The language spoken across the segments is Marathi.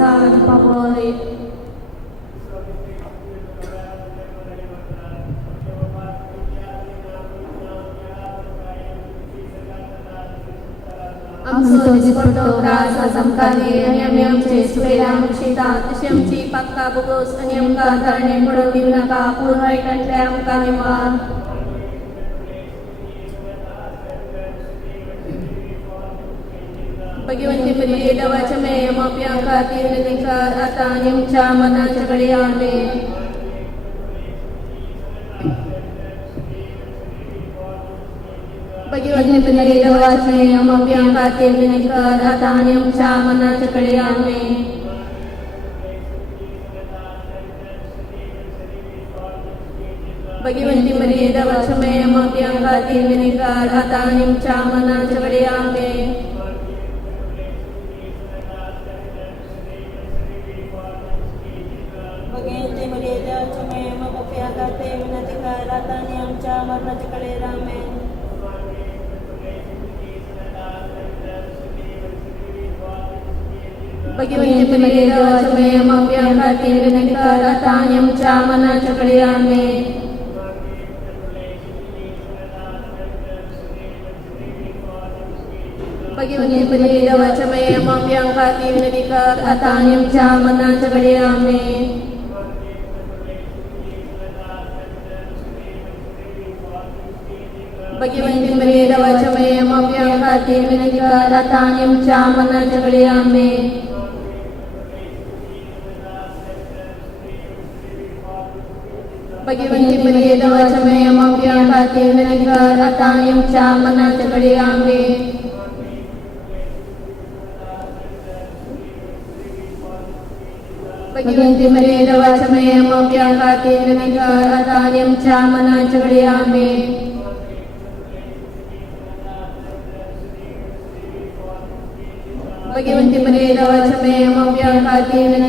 Ang pabori. Amso porto rasa samkali anyam suelam shita atyamchi pakka bugos anyam ka tarne prodivna ka purvai kantram kanima. Pagyawanti pagdida wachame amapyaka tirnadikar atanyam cha mana chakadiyame. Pagyawanti pagdida wachame amapyaka tirnadikar atanyam cha mana chakadiyame. Pagyawanti pagdida wachame amapyaka tirnadikar atanyam cha mana chakadiyame. Pagyawanti pagdida wachame amapyaka tirnadikar atanyam cha mana chakadiyame. Pagyawanti pagdida wachame amapyaka tirnadikar atanyam cha mana chakadiyame. Pagyawanti pagdida wachame amapyaka tirnadikar atanyam cha mana chakadiyame. Pagyawanti pagdida wachame amapyaka tirnadikar atanyam cha mana chakadiyame. Pagyawanti pagdida wachame amapyaka tirnadikar atanyam cha mana chakadiyame. भगवन्ति मरेद वाचमयमव्याघातेन च मनाचगडयामे भगवन्ति मरेद वाचमयमव्याघातेन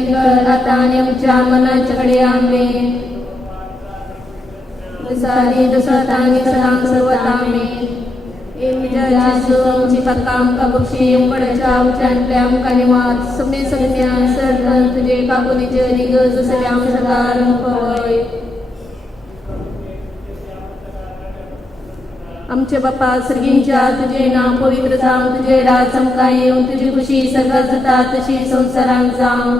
च मनाचगडयामे दसारी दसतानि सदां सर्वतामे Jesu ciptakan kabuksi yang pada jauh dan pelam kalimat semestinya serta tujuh kabu dijadi kesusahan sekarang koi. आमचे बाप्पा सर्गींच्या तुझे नाम पवित्र जावं तुझे राज चमकाय येऊन तुझी खुशी सगळं जाता तशी संसारांत जावं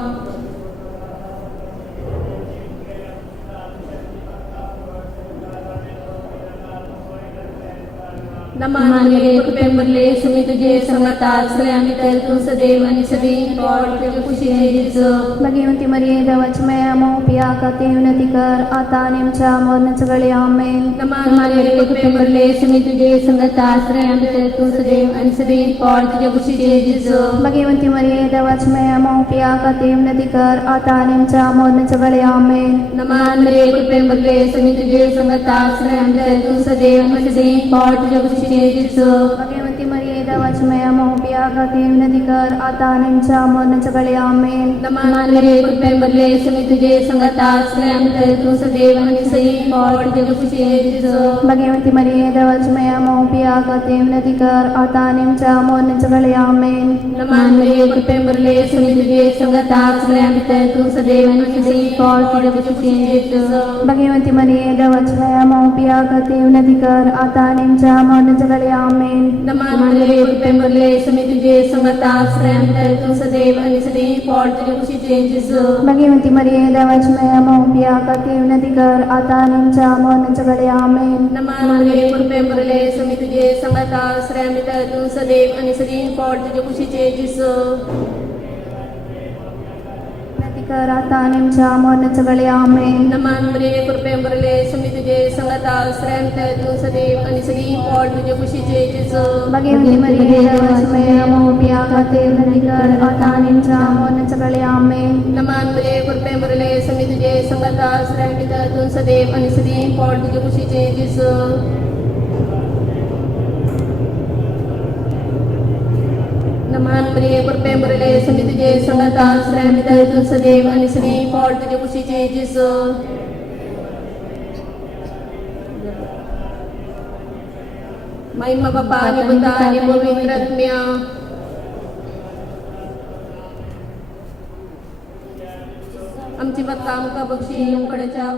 नमानले कृपेंबरले सुमी तुझे संगता आश्रयामी तर तू सदैव आणि सदी पॉट तुझे खुशी जेजू भगवंती मर्यादा वचमय मोपिया कते उन्नति कर आता नेमचा मोरन चगळे आमेन नमानले कृपेंबरले सुमी तुझे संगता आश्रयामी तर तू सदैव आणि सदी पॉट तुझे खुशी जेजू भगवंती मर्यादा वचमय मोपिया कते उन्नति कर आता नेमचा मोरन चगळे आमेन नमानले कृपेंबरले सुमी तुझे संगता आश्रयामी तर तू सदैव आणि सदी पॉट तुझे खुशी भगवंती मर्यादा वचमय मोपिया कते उन्नति कर आता नेमचा मोरन चगळे आमेन नमानले कृपेंबरले सुमी तुझे संगता आश्रयामी तर तू सदैव आणि सदी पॉट तुझे खुशी जेजू भगवंती मर्यादा वचमय मोपिया कते उन्नति कर आता नेमचा मोरन चगळे आमेन नमानले कृपेंबरले सुमी तुझे संगता आश्रयामी तर तू सदैव आणि सदी पॉट तुझे खुशी जेजू भगवंती मर्यादा वचमय मोपिया कते उन्नति कर आता नेमचा मोरन चगळे आमेन नमानले कृपेंबरले सुमी तुझे संगता आश्रयामी तर तू सदैव आणि सदी पॉट तुझे खुशी जेजू भगवंती मर्यादा वचमय मोपिया कते उन्नति कर आता नेमचा मोरन चगळे आमेन नमानले कृपेंबरले सुमी तुझे संगता आश्रयामी तर तू सदैव आणि सदी पॉट तुझे खुशी जेजू उन्नति कर आता नेमचा मोरन चगळे आमेन नमानले कृपेंबरले सुमी तुझे संगता आश्रयामी तर तू सदैव आणि सदी पॉट तुझे खुशी जेजू भगवंती मर्यादा वचमय मोपिया कते उन्नति कर आता नेमचा मोरन चगळे आमेन नमानले कृपेंबरले सुमी तुझे संगता आश्रयामी तर तू सदैव आणि सदी पॉट तुझे खुशी जेजू नमानले कृपेंबरले सुमी तुझे संगता आश्रयामी तर तू सदैव आणि सदी पॉट तुझे खुशी जेजू महिमा बाप्पा आणि पुत्र आणि पवित्र आत्म्या आमची बाप्पा आमका बक्षी कडे जाऊ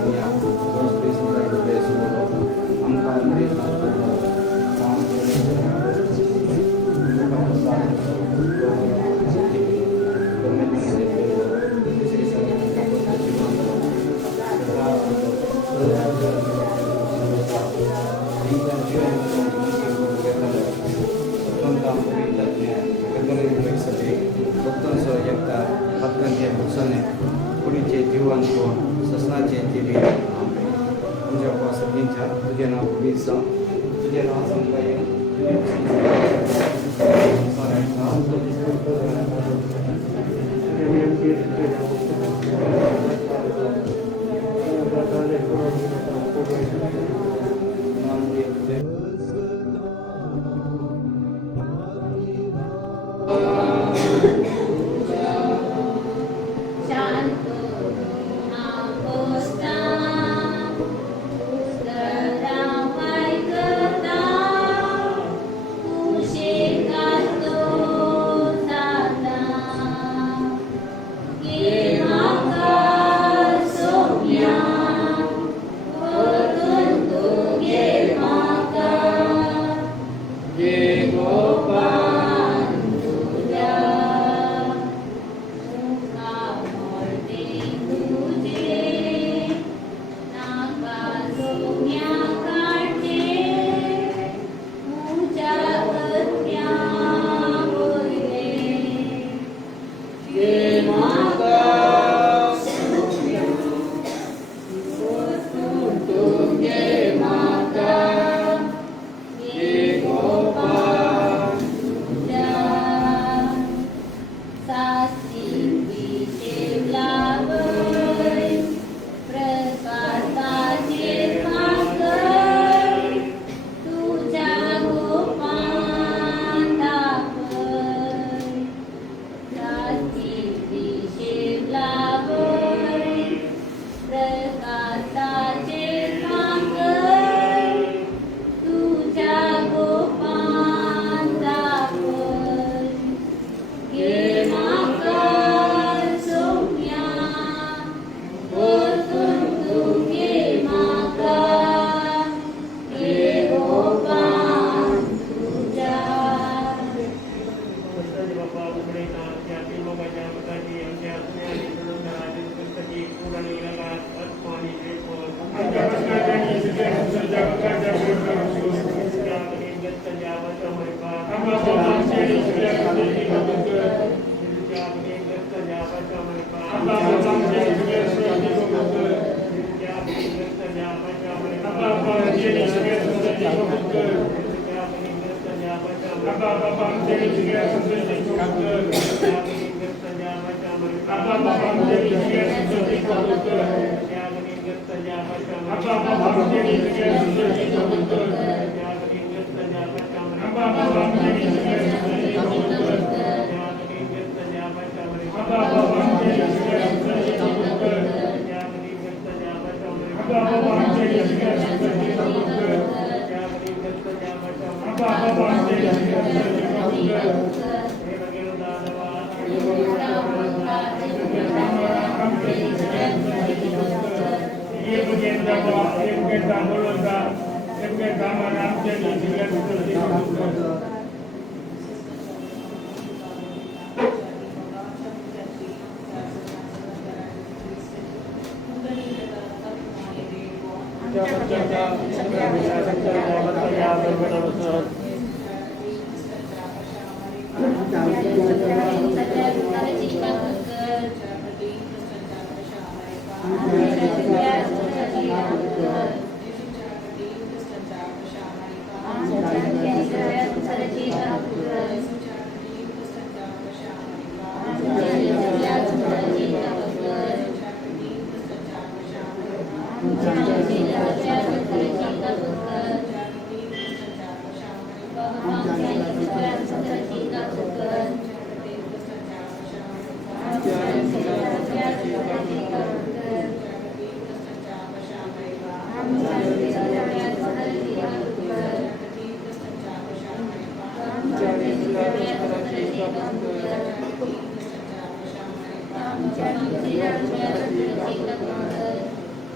दुनिया दोस्ती संदर्भ बेसुरो आमका जीवांको ससनाचे जीवी तुझ्या पासदींच्या तुझे नाव बीसा तुझे नाव संगाय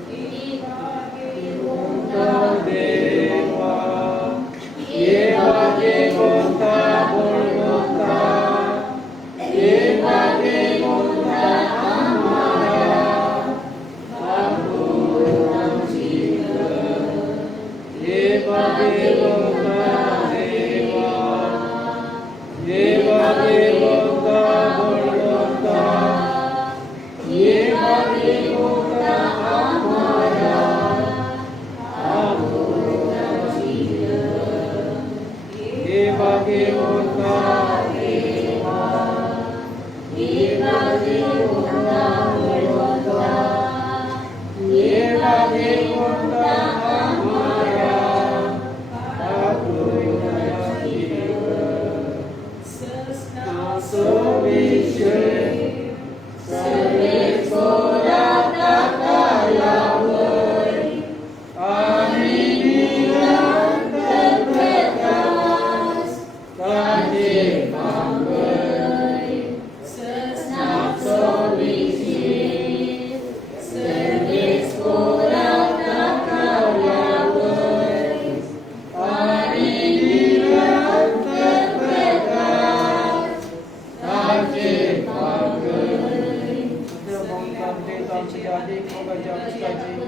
Thank you.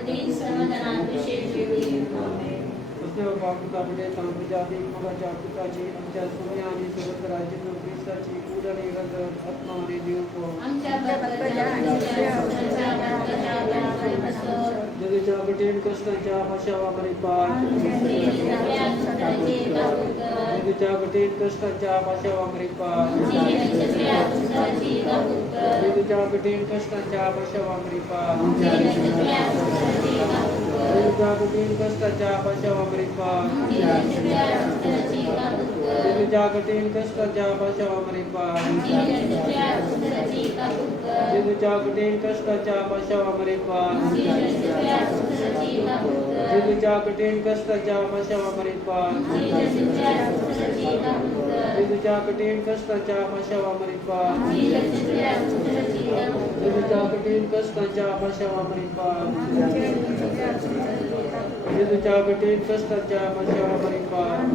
दिन समाधानात विशेष जेवली. बाबुताकडे तांबजाती मगाच्या पिताची आमच्या सोन्या आणि सर्व राज्य ख्रिस्ताची पूर्ण निरंतर आत्मा आणि देव आमच्या जगीच्या कठीण कष्टांच्या भाषावा मरी पाठ जगीच्या कठीण कष्टांच्या भाषावा मरी पाठ जगीच्या कठीण कष्टांच्या भाषावा मरी पाठ जगीच्या कठीण कष्टांच्या भाषावा मरी पाठ जगीच्या कठीण कष्टांच्या भाषावा मरी पाठ जगीच्या कठीण कष्टांच्या भाषावा मरी पाठ जगीच्या कठीण कष्टांच्या भाषावा मरी पाठ जगीच्या कठीण कष्टांच्या भाषावा मरी पाठ जगीच्या कठीण कष्टांच्या भाषावा मरी पाठ जगीच्या कठीण कष्टांच्या भाषावा मरी पाठ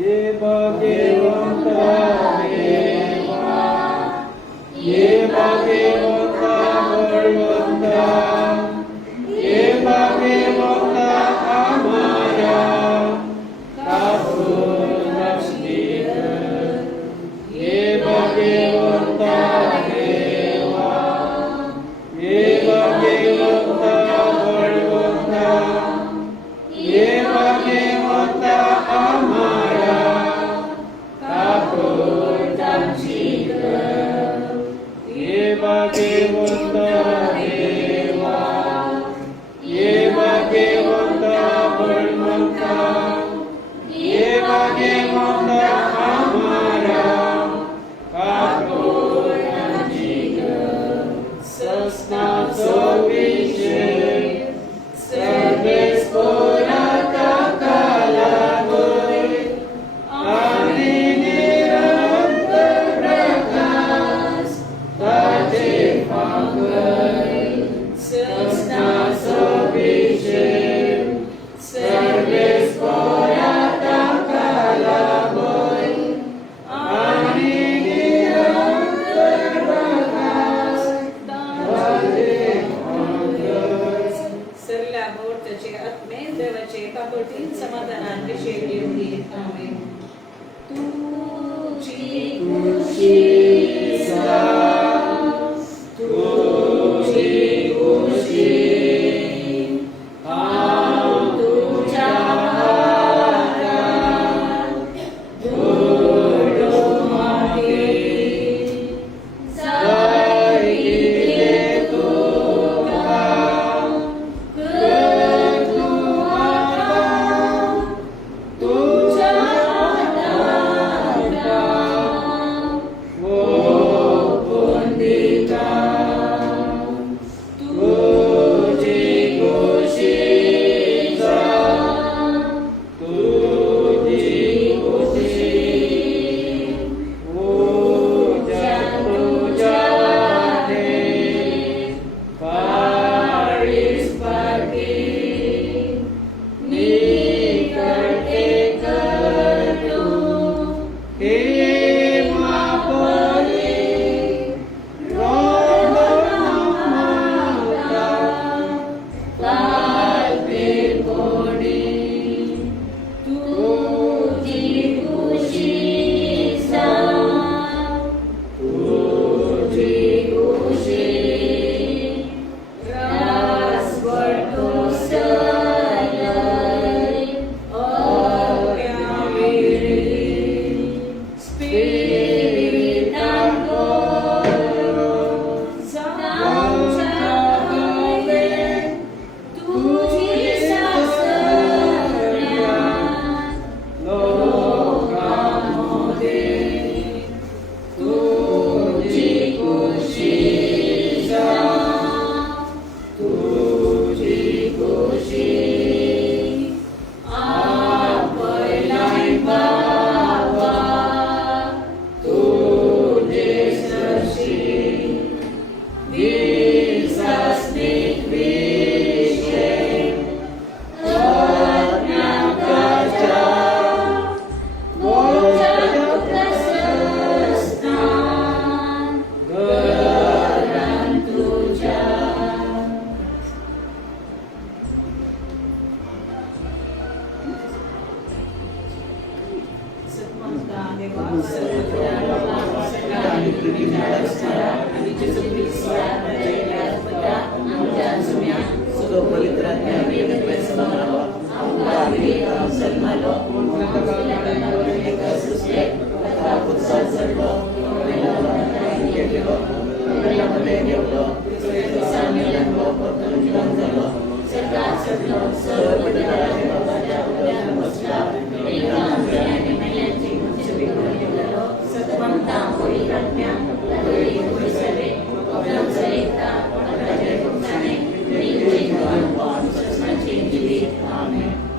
ये भाग्यवंता देवा ये भाग्यवंता बळवंता ये भाग्यवंता आम्हारा ये भाग्यवंता देवा ये भाग्यवंता बळवंता ये भाग्यवंता आम्हारा ये भाग्यवंता देवा ये भाग्यवंता बळवंता ये भाग्यवंता आम्हारा सस्नाचो विषय सर्वेस पोराता कालावय आणि निरंतर प्रकाश ताजे फाकय सस्नाचो विषय सर्वेस पोराता कालावय आणि निरंतर प्रकाश ताजे फाकय सरल्या मुहूर्ताचे आत्मे देवाचे काकोटीन समाधानात विशेष जेवली. आमेन. तुझी खुशी तुझी खुशी तुझ्या हातात दो मागे जाईले तुका कर तू आता तुझ्या हाताला वो पुंडिका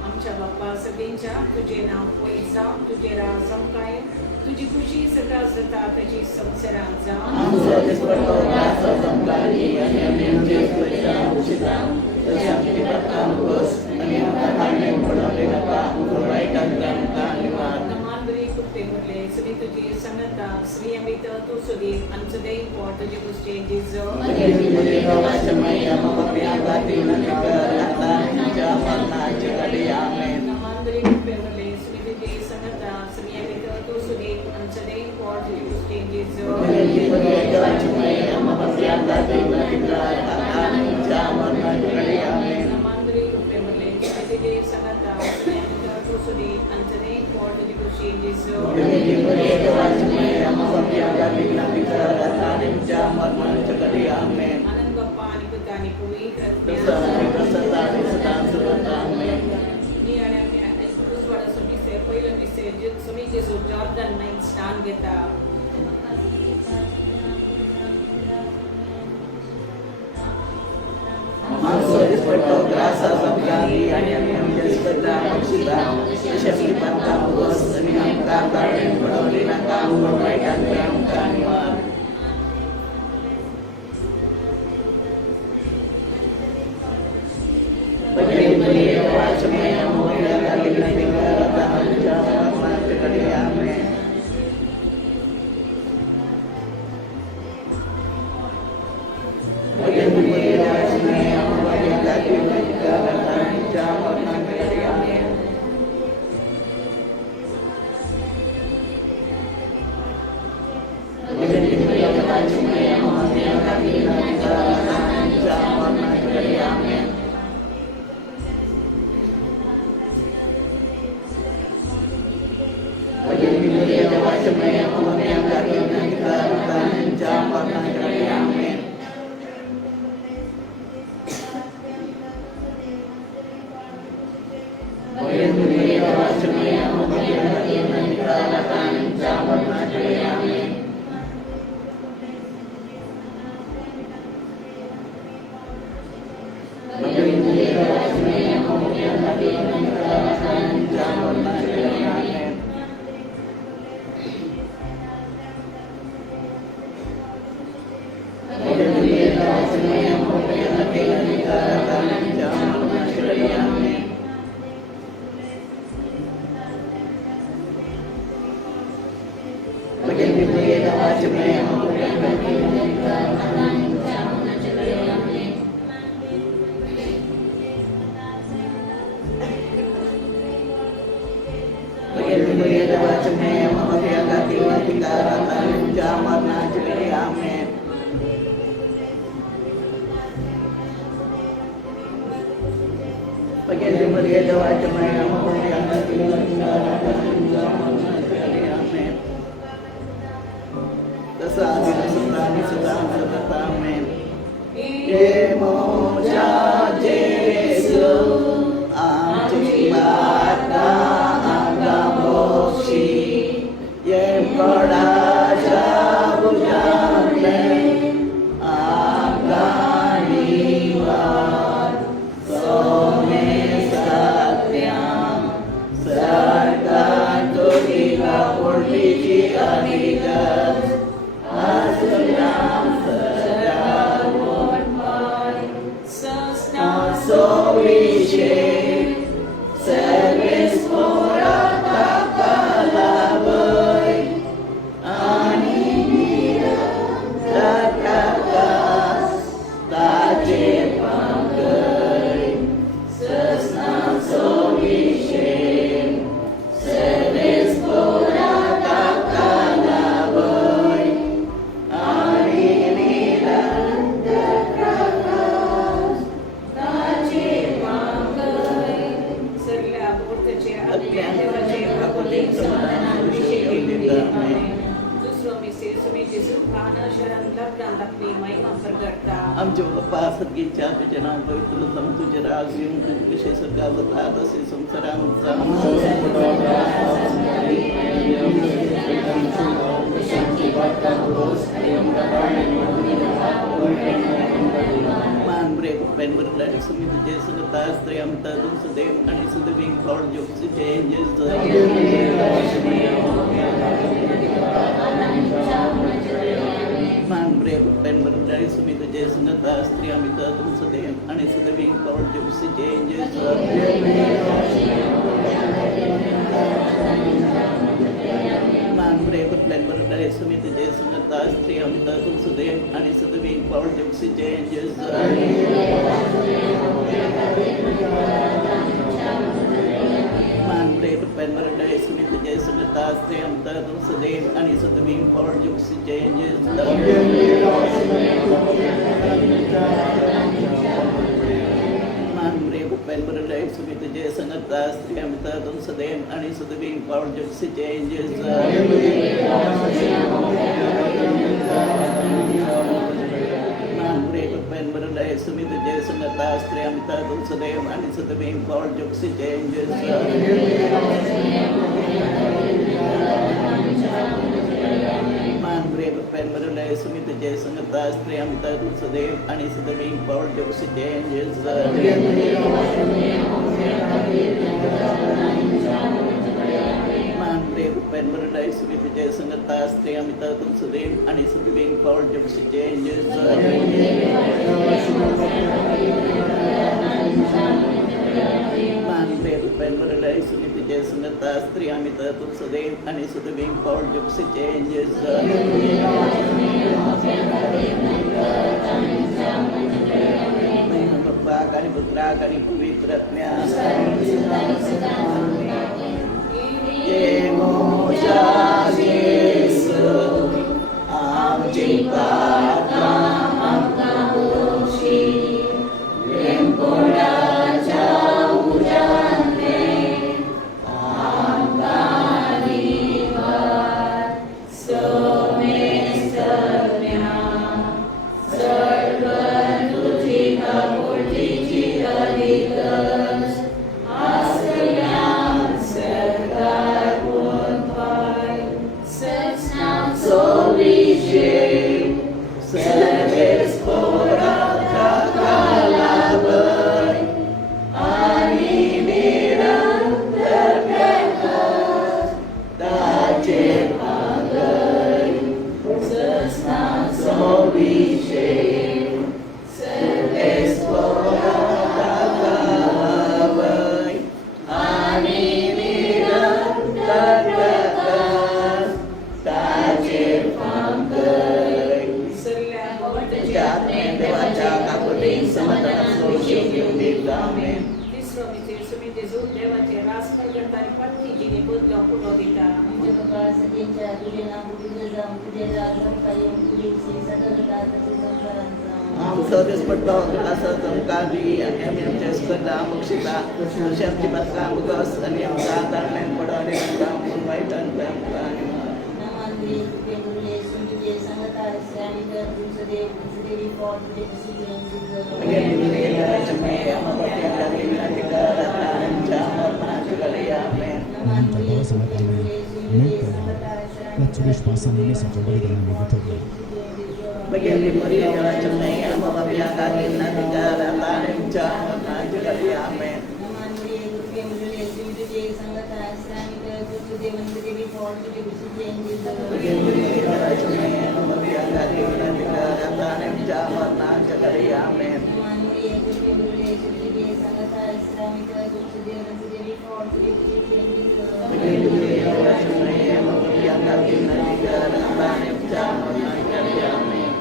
आमच्या बाप्पा सगळ्यांच्या तुझे नाव पळीत जावं, तुझे राजम काय, तुझी खुशी सदा सदा ताची संवसारांत जावं. नमांबरी कुप्पे मुरले श्री तुझी संगता श्री अमित तू सुदी अंचदे पॉट तुझी कुस्टेंजी जो नमांबरी कुप्पे मुरले श्री तुझी संगता श्री अमित तू सुदी अंचदे पॉट तुझी कुस्टेंजी जो नमांबरी कुप्पे मुरले श्री तुझी संगता श्री अमित तू सुदी अंचदे पॉट तुझी कुस्टेंजी जो आनंद बाप्पा आणि पुत्र आणि पवित्र मी आणि आम्ही उजवाडा सुमीचे पहिलं मिसे सुमी जेसू जॉर्डन नाईन स्थान घेता जो पास की चाप जना पवित्र तम तुझे राजियों तुझ विशेष का बता दसे संसराम man break pen berlari sumi tujuh senetas triam tadung sedem ani sedeving Lord Joksi changes man break pen berlari sumi tujuh senetas triam tadung sedem ani sedeving Lord Joksi changes man break pen berlari sumi tujuh senetas triam tadung sedem ani sedeving Lord Joksi changes man break pen berlari sumi tujuh senetas triam tadung sedem ani sedeving Lord Joksi changes man break pen berlari sumi tujuh senetas triam tadung sedem ani sedeving Lord Joksi changes man break pen berlari sumi tujuh senetas triam tadung sedem ani sedeving Lord Joksi changes man break pen berlari sumi tujuh senetas triam tadung sedem ani sedeving Lord Joksi changes man break pen berlari sumi tujuh senetas triam tadung sedem ani sedeving Lord Joksi changes man break pen berlari sumi tujuh senetas triam tadung sedem ani sedeving Lord Joksi changes Bapa kami putra kami pavitratnya Yemo Yesu am ciptakan Kamusi Lempoda jauh jane Angkaribat semesternya Serban tuji kabur tiji adikas Asliam sergar pun pai Sesnam solishe Seres porak kakalabai Animiran terkekas Dacir pagai Sesnam solishe Seres porak kakalabai Animiran terkekas Dacir pagai Jatne dewaja kaputing samatana solusyum yudhikamen Viswamitir sumite zul devace ras pergantari patti jini budla punodita तुझे प्रकाश सतींच्या तुझे नाम तुझे जाम तुझे राजम कायम तुझे श्री सदर दाता तुझे Ang Sodes Pertog Asa Tungkadi Ang Emyam Jeskada Muksita Syam Cipat Kamugos Ang Yang Satan Yang Padari Ang Kampun Waitan Yang Kanima नमांदे तुझे गुरुले सुमिते संगता श्यामिका तुझे देवी फॉर तुझे season Again, Dunia Ceme Amapati Dari Natika Ratanan Jamar Manjukalia Amen नमांदे तुझे गुरुले सुमिते संगता Let's विश्वासाने में सजवली dengan begitu. Bagian di Maria Ceme Amapati Dari Natika Ratanan Jamar Manjukalia Amen नमांदे तुझे गुरुले सुमिते संगता श्यामिका तुझे देवी फॉर तुझे season Bagian di Maria Ceme Amapati Dari Natika Ratanan Jamar Manjukalia Amen नमांदे तुझे गुरुले सुमिते संगता श्यामिका तुझे देवी फॉर तुझे season Bagian di Maria Ceme Amapati Dari Natika Ratanan Jamar Manjukalia Amen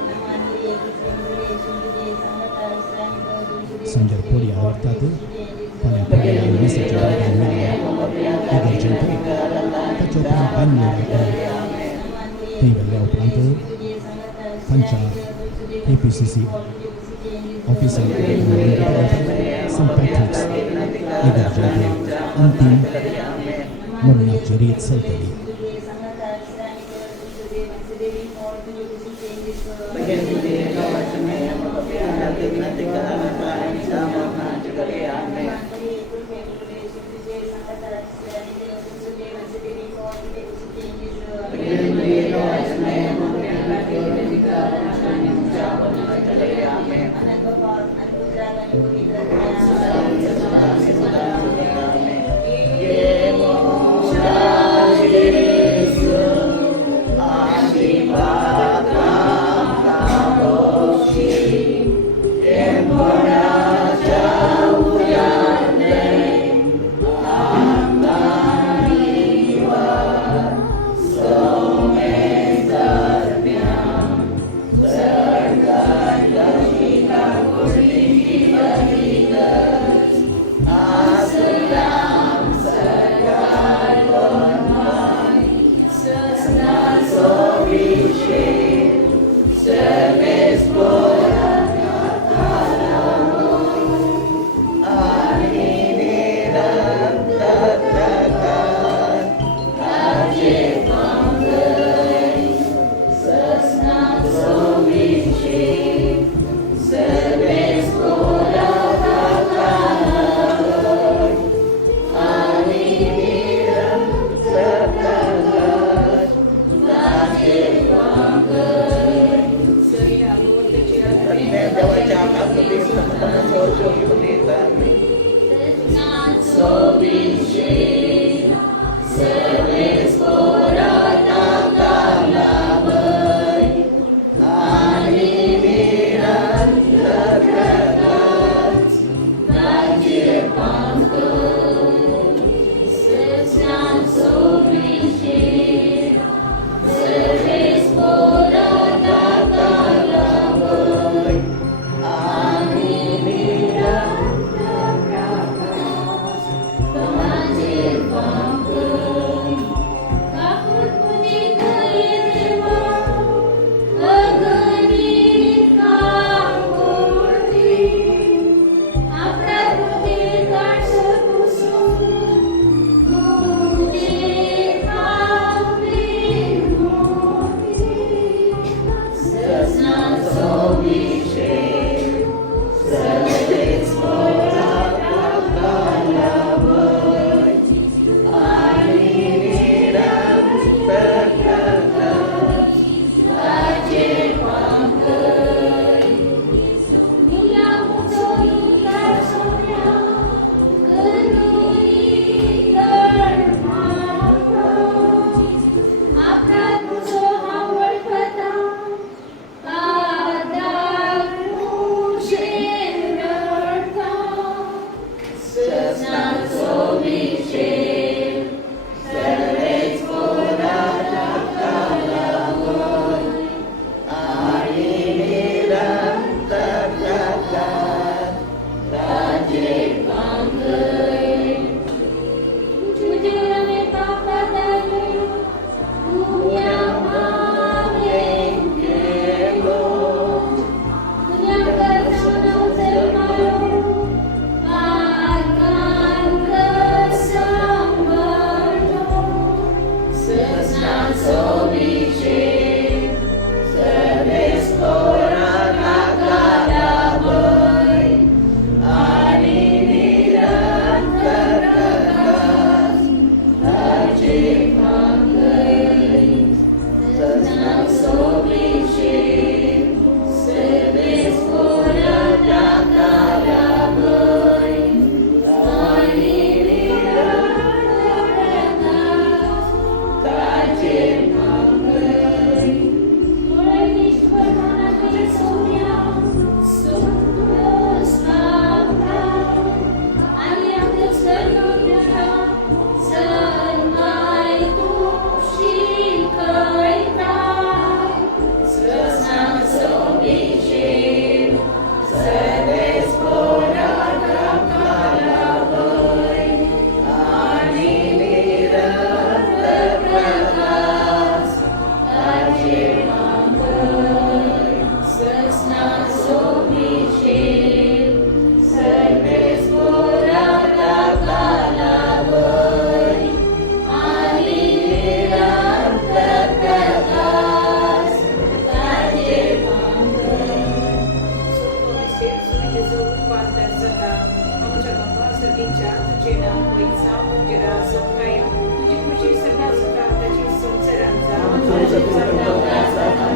Sanjar Poli Awartatu Panapaya ini sejauh ini Agar jengkel Kacopan banyu Tiba lewat pelantu Panca PPCC Officer St. Patrick's Agar jengkel Antim Murna Jerit Sultani Bagian di Maria Ceme Amapati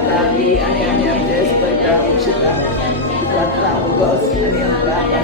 Kami, ani-ani ang Diyos, pagkakusitan. Patla Bugos and Yamgata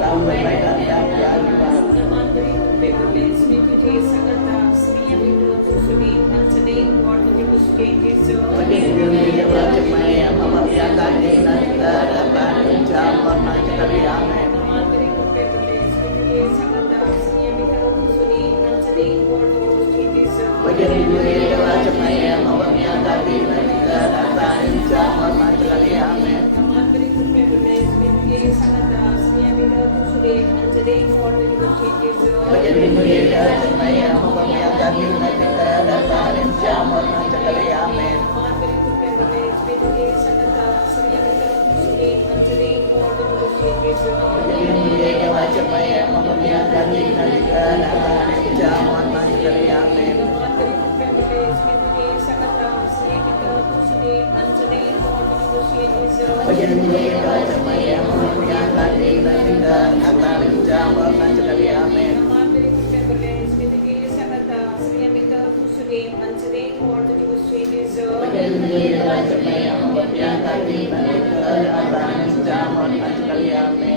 Tambay dan Kalima Naman beri privilege Mituji Sagata Sriya Vidro Tusuni Mansanin What the Jewish changes Pagkakita Wajimaya Mamapyakati Nanigara Panin Jamon Majakariame Naman beri privilege Mituji Sagata Sriya Vidro Tusuni Mansanin What the Jewish changes Pagkakita Wajimaya Mamapyakati Nanigara Panin Jamon Majakariame Naman beri privilege Mituji Sagata Sriya Vidro Tusuni Mansanin What the Jewish changes Pagkakita Wajimaya Mamapyakati Nanigara Panin Jamon Majakariame Naman beri privilege Mituji Sagata Sriya Vidro Tusuni Mansanin What the Jewish changes Pagkakita Wajimaya Mamapyakati Nanigara Panin Jamon Majakariame Pagkakita Wajimaya Mamapyakati Nanigara Panin Jamon Majakariame Pagkakita Wajimaya Mamapyakati Nanigara Panin Jamon Majakariame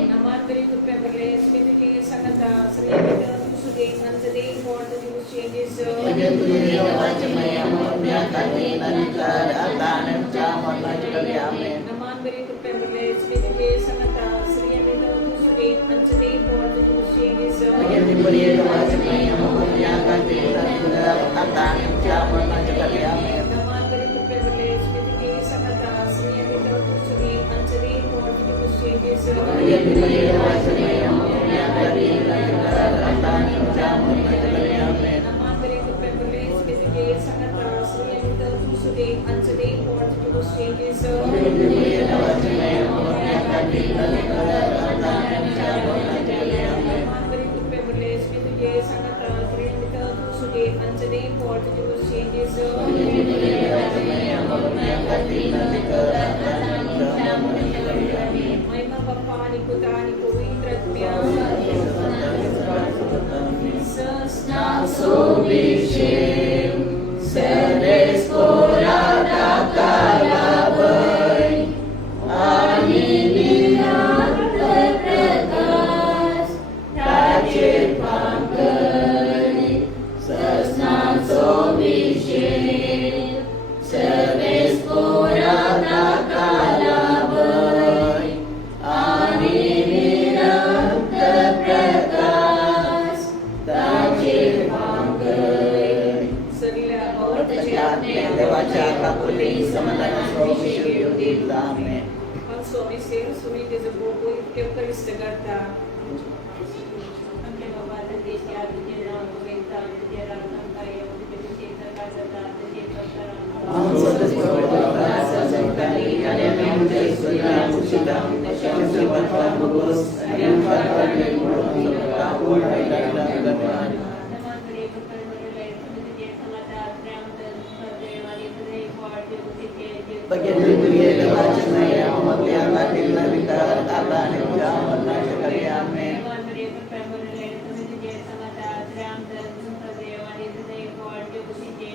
Pagkakita Wajimaya Mamapyakati Nanigara Panin Jamon Majakariame Naman beri tu privilege Mituji Sagata Sriya Vidro Tusuni Mansanin What the Jewish changes Pagkakita Wajimaya Mamapyakati Nanigara Panin Jamon Majakariame Naman beri tu privilege Mituji Sagata Sriya Vidro Tusuni Mansanin What the Jewish changes Pagkakita Wajimaya Mamapyakati Nanigara Panin Jamon Majakariame Naman beri tu privilege Mituji Sagata Sriya Vidro Tusuni Mansanin What the Jewish changes Pagkakita Wajimaya Mamapyakati Nanigara Panin Jamon Majakariame Naman beri tu privilege Mituji Sagata Sriya Vidro Tusuni Mansanin What the Jewish changes Pagkakita Wajimaya Mamapyakati Nanigara Panin Jamon Majakariame May Bapa ni Putra ni Pawitra at Piyang Na subishim sedes korata kalabay aninian terpretas kacir pangkeri sesnan subishim sedes korata kalabay aninian terpretas kacir pangkeri Sarila Bauta Terjadi dewacara pulih sementara solusi dilame. Swami Singh Swami is a book के परिस्त करता हमने बाबा देश के आगे के नाम को बेटा के राम का ये मुझे किसी सरकार सरकार के सरकार Ang sotes berdoa sesekali kalian menjadi sudah musyidam Syabat bagus yang bakal dikurung tahun dan Tuhan नमन बरे पर बरे मुझे समाचार प्रेम दे वाली बरे पार्ट जो मुझे Bagian dunia macam yang mematikan kita Allah yang jaman sekali amin. नमन बरे पर बरे मुझे समाचार प्रेम दे वाली बरे पार्ट जो मुझे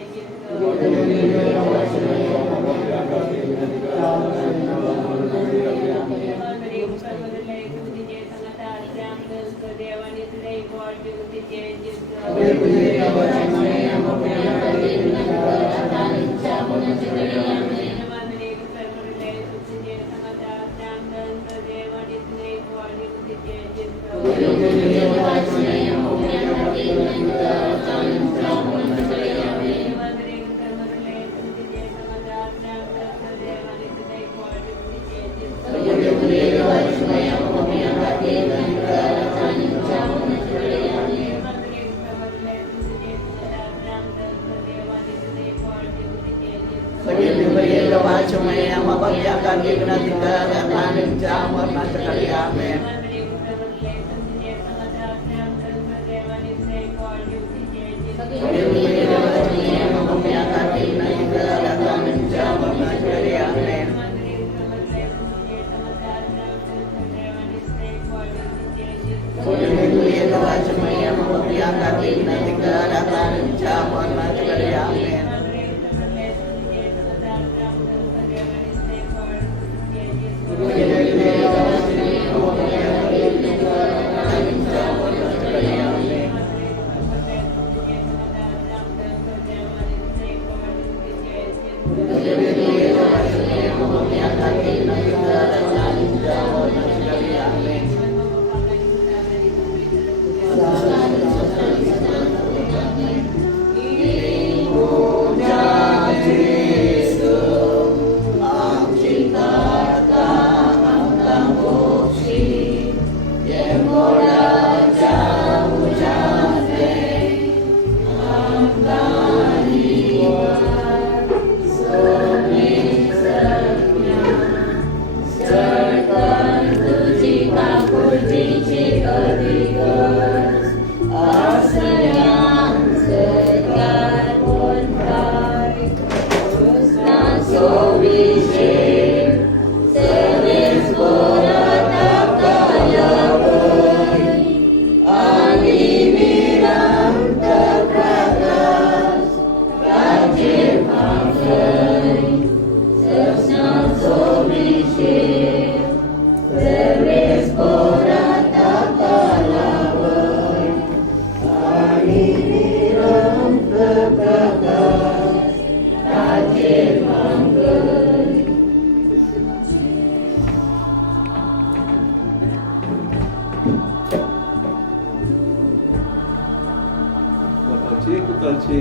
सुखाचे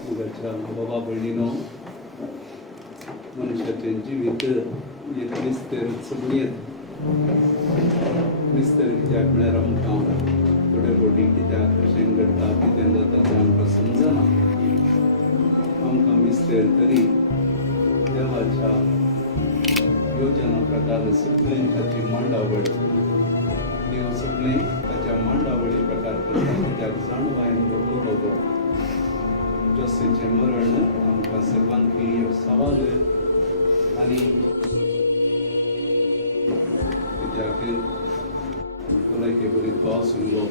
मुगाच्या बाबा भयणीनो मनुष्याचे जिवीत एक मिस्तर चमयत मिस्तर कित्याक म्हळ्यार आमकां थोडे फावटी कित्याक कशें घडटा कितें जाता तें आमकां समजना आमकां मिस्तर तरी देवाच्या योजना प्रकार सगळें ताची मांडावळ देव सगळें ताच्या मांडावळी प्रकार करता कित्याक जाणवायन घडलो तो जसेचें मरण आमकां सर्वांक एक सवाल आनी कित्याक भलायकी बरी पावस उरलो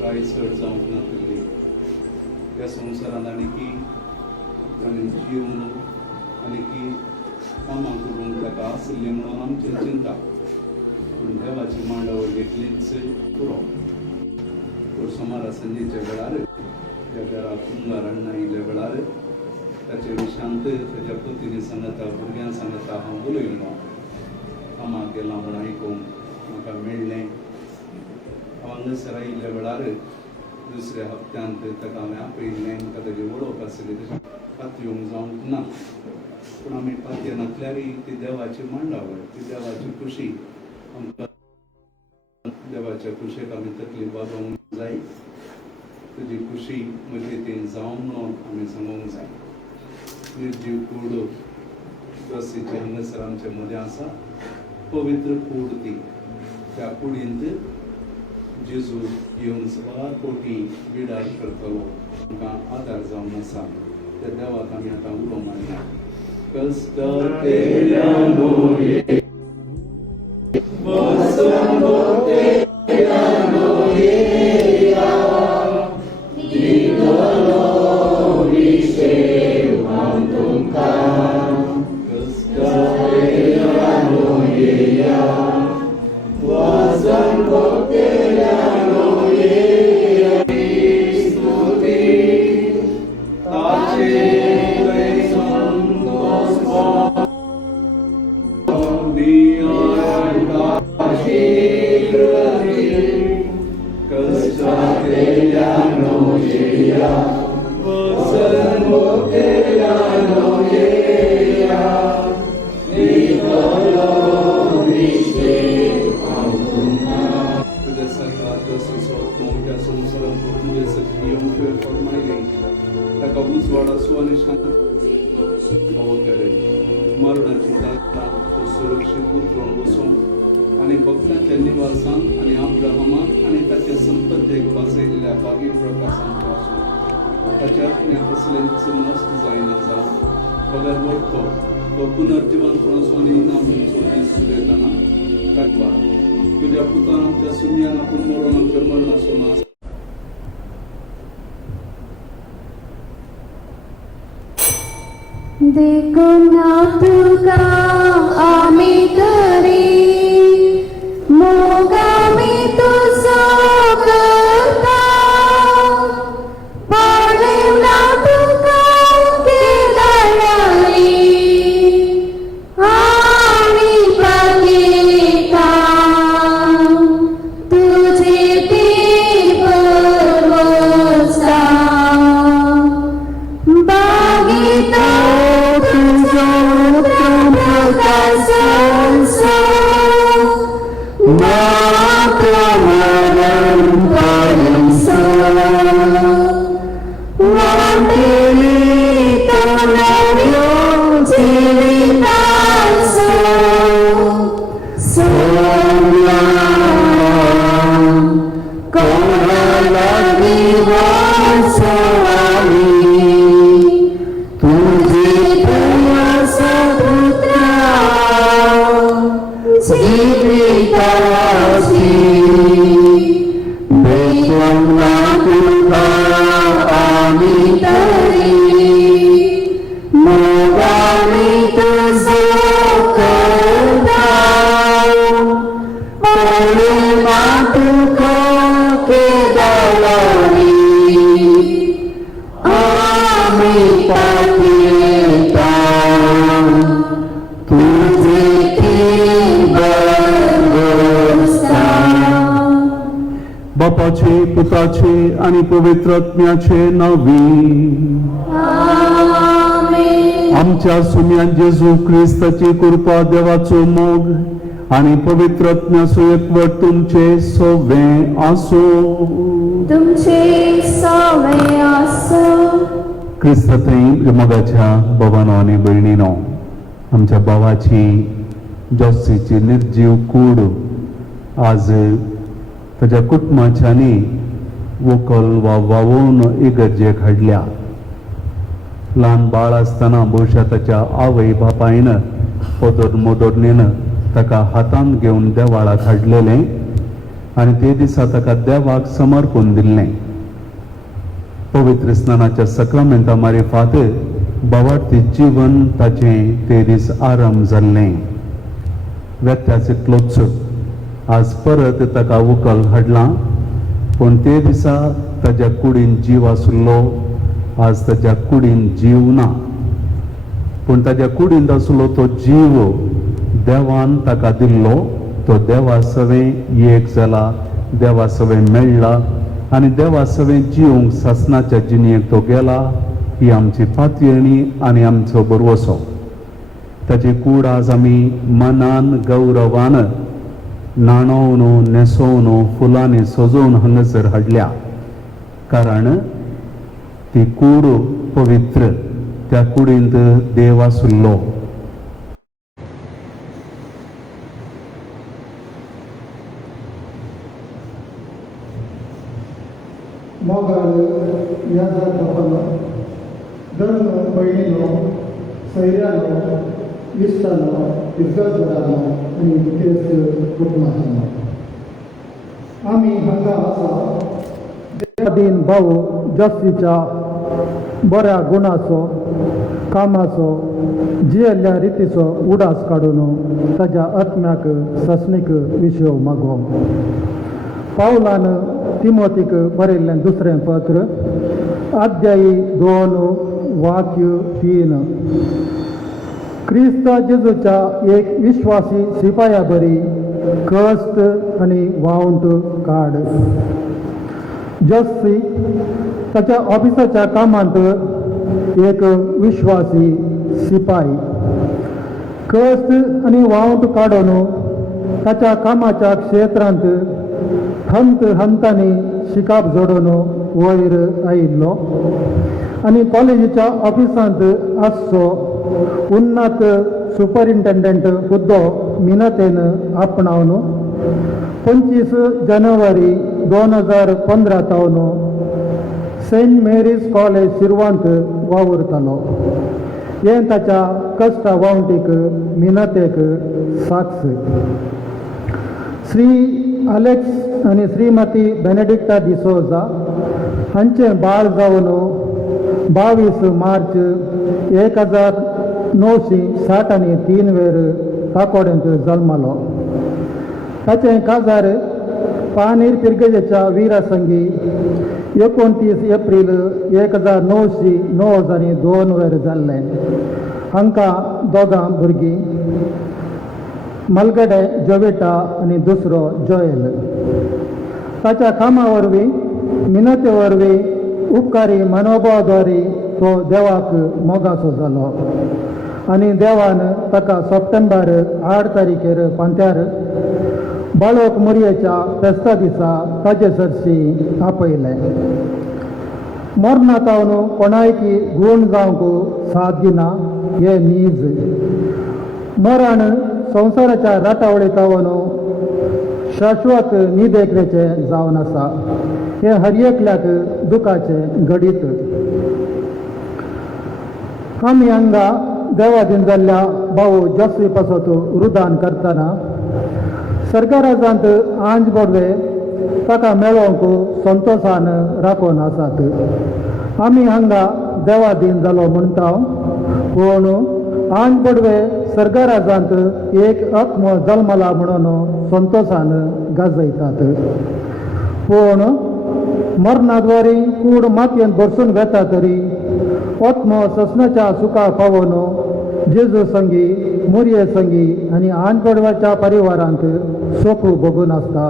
कांय चड जावंक ना तरी ह्या संवसारांत आनीकी जिवन आनीकी कामां करूंक ताका आसली म्हणून आमची चिंता पूण देवाची मांडावळ घेतलीच पुरो तर सोमारा संजेच्या वेळार ज्या घरात तुंगार अण्णा आयिल्ल्या वेळार ताचे विशांत ताच्या पत्नी सांगता भुरग्यां सांगता हांव उलयलो कामाक गेलां म्हण आयकूंक म्हाका मेळ्ळें हांव हांगासर आयिल्ल्या वेळार दुसऱ्या हप्त्यांत ताका हांवें आपयिल्लें म्हाका ताची वळख आसली तशें पातयेवंक जावंक ना पूण आमी पातये नासल्यारय ती देवाची मांडावळ ती देवाची खुशी आमकां देवाच्या खुशेक आमी तकली वागोवंक जाय तुजी खुशी म्हजे रितीन जावं म्हणून आमी सांगूंक जाय निर्जीव कूड बसीचे हांगासर आमचे मदें आसा पवित्र कूड ती त्या कुडींत जेजू येवन सवार कोटी बिडार करतलो आमकां आदार जावन आसा त्या देवाक आमी आतां उलो मारया कश्ट केल्यानो मरणाची दाता तो सुरक्षीत उतरून बसून आणि भक्तांच्या निवासांत आणि अब्राहमाक आणि ताच्या संपत्तेक वाचयलेल्या बागी प्रकाशांत वाचून ताच्या आत्म्याक कसलेंच नश्ट जायना जावं पगार वडतो तो पुनर्जिवंतपणासून इनाम दिवचो दीस उलयतना ताका तुज्या पुतान आमच्या सुमयान आपूण मरून आमच्या मरणासून देखून तुका आमी तरी मोग आमी तुजो करता पडला तुका केदारी आमी पागेता तुजे ती परवसा बागेता बापाचे पुताचे आणि पवित्रत्म्याचे नावी आमेन. आमच्या सुम्यान जेजू क्रिस्ताची कृपा देवाचो मोग आणि पवित्रत्म्याचो एकवट तुमचे सोवे आसो. तुमचे सवे आसो. क्रिस्तांतय मोगाच्या भावांनो आणि भयणींनो, आमच्या भावाची जॉसीची निर्जीव कूड आज ताच्या कुटुंबाच्यांनी व्हंकल वा वावून इगर्जेक हाडल्या. ल्हान बाळ आसतना भविष्या ताच्या आवय बापायन पोदोड मोदोडणेन ताका हातान घेवन देवाळाक हाडलेलें आनी ते दिसा ताका देवाक समर्पून दिल्लें. पवित्र स्नानाच्या सक्रामेंता मारिफात बावार्थी जीवन ताचें ते दीस आरंभ जाल्लें. व्यत्यास इतलोच, आज परत ताका व्हंकल हाडलां, पूण ते दिसा ताच्या कुडीन जीव आसलो, आज ताच्या कुडीन जीव ना. पूण ताच्या कुडीन आसलो तो जीव देवान ताका दिल्लो, तो देवा सवें एक जाला, देवा सवें मेळ्ळा आनी देवा सवें जिवंक सासणाच्या जिणयेक तो गेला. ही आमची पातयणी आनी आमचो बरवसो. ताची कूड आज आमी मनान गौरवान नाणोवन न्हेसोवन फुलांनी सजोवन हांगासर हाडल्या, कारण ती कूड पवित्र, त्या कुडींत देव आसुल्लो. मोगाळ याचा कपल धर्म पयलीनो सैर्यानो इश्टानो इज्जतदारानो आनी क्रिस्त कुटुंबाचो आमी हांगा आसा दिन भाऊ जस्तीच्या बऱ्या गुणाचो कामाचो जियेल्ल्या रितीचो उडास काडून ताच्या आत्म्याक ससणीक विशयो मागो. पावलान तिमोथीक बरयल्लें दुसरें पत्र अध्यायी 2 वाक्य 3. क्रिस्त जेजूच्या एक विश्वासी सिपाया बरी कस्त आनी वावंट काड. जस्सी ताच्या ऑफिसाच्या कामांत एक विश्वासी सिपाई कस्त आनी वावंट काडून ताच्या कामाच्या क्षेत्रांत हंत हंतांनी शिकाप जोडून वयर आयिल्लो आनी कॉलेजीच्या ऑफिसांत आसचो उन्नत सुपरिंटेंडंट हुद्दो मिनतेन आपणावन 25 जानेवारी 2015 तावन सेंट मेरीज कॉलेज शिरवांत वावुरतालो. हें ताच्या कश्टा वावंटीक मिनतेक साक्ष. श्री अलेक्स आनी श्रीमती बेनेडिक्टा डिसोजा हांचें बाळ जावन 22 मार्च 1963 वेर काकोड्यांत जल्मलो. ताचें काजार पानीर पिर्गेजेच्या विरासंगी 29 एप्रील 1902 वेर जाल्लें. हांकां दोगां भुरगीं, मलगडे जोवेटा आनी दुसरो जोएल. ताच्या कामा वरवीं मिनते वरवीं उपकारी मनोभावाद्वारे तो देवाक मोगाचो जालो आनी देवान ताका सप्टेंबर 8 तारीखेर पांत्यार बाळोक मुरयेच्या फेस्ता दिसा ताचे सरशी आपयलें. मरणातावन कोणायकी गुण जावंक साथ दिना हें नीज. मरण संवसाराच्या राटावळीतावन शाश्वत न्हिदेकरेचें जावन आसा. हें हर एकल्याक दुखाचें घडीत. आमी हांगा देवादीन जाल्ल्या भाऊ जस्वी पासत रुदान करतना सर्गराजांत आंज बोडवे ताका मेळोवंक संतोशान राखून आसात. आमी हांगा देवादीन जालो म्हणटा, पूण आंज बोडवे सर्गराजांत एक आत्म जल्मला म्हणून संतोशान गाजयतात. पूण मरणाद्वारी कूड मातयेन भरसून घेता तरी आत्म ससनाच्या सुखा पावोन जेजू संगी, मुरये संगी आनी आंज बोडव्याच्या परिवारांक सोख भोगून आसता.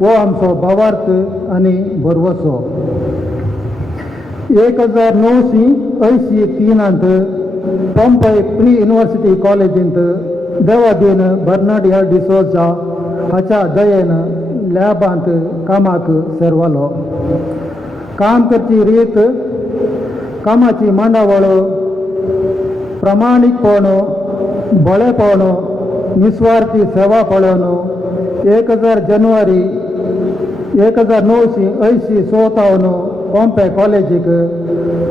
हो आमचो भावार्थ आनी भरवसो. 1983 पॉम्पई प्री युनिव्हर्सिटी कॉलेजींत देवादीन बर्नार्ड डिसोजा हाच्या दयेन लॅबांत कामाक सेरवालो. काम करची रीत, कामाची मांडावळ, प्रामाणीकपण, बळेपण, निस्वार्थी सेवा पळोवन 1000 जानेवारी 1980 सोतावन पॉम्पे कॉलेजीक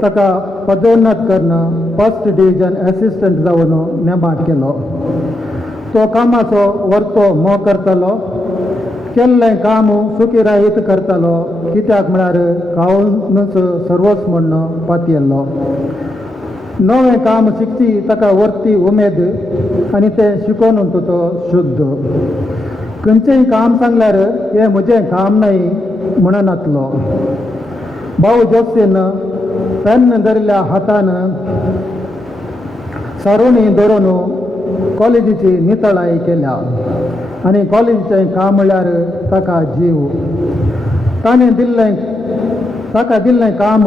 ताका पदोन्नत करून फर्स्ट डिव्हिजन असिस्टंट जावन नेमाक केलो. तो कामाचो वर्तो मोग करतालो. केल्लें काम सुखीरायीत करतालो, कित्याक म्हळ्यार खावनूच सर्वच म्हणून पातयेल्लो. नवें काम शिकची ताका वर्ती उमेद आनी तें शिकोवन तो शुद्ध. खंयचेंय काम सांगल्यार हें म्हजें काम न्हय म्हणनातलो. भाऊ जोसेन पेन धरिल्ल्या हातान सारोणी धरून कॉलेजीची नितळाय केल्या आनी कॉलेजीचें काम म्हळ्यार ताका जीव. ताका दिल्लें काम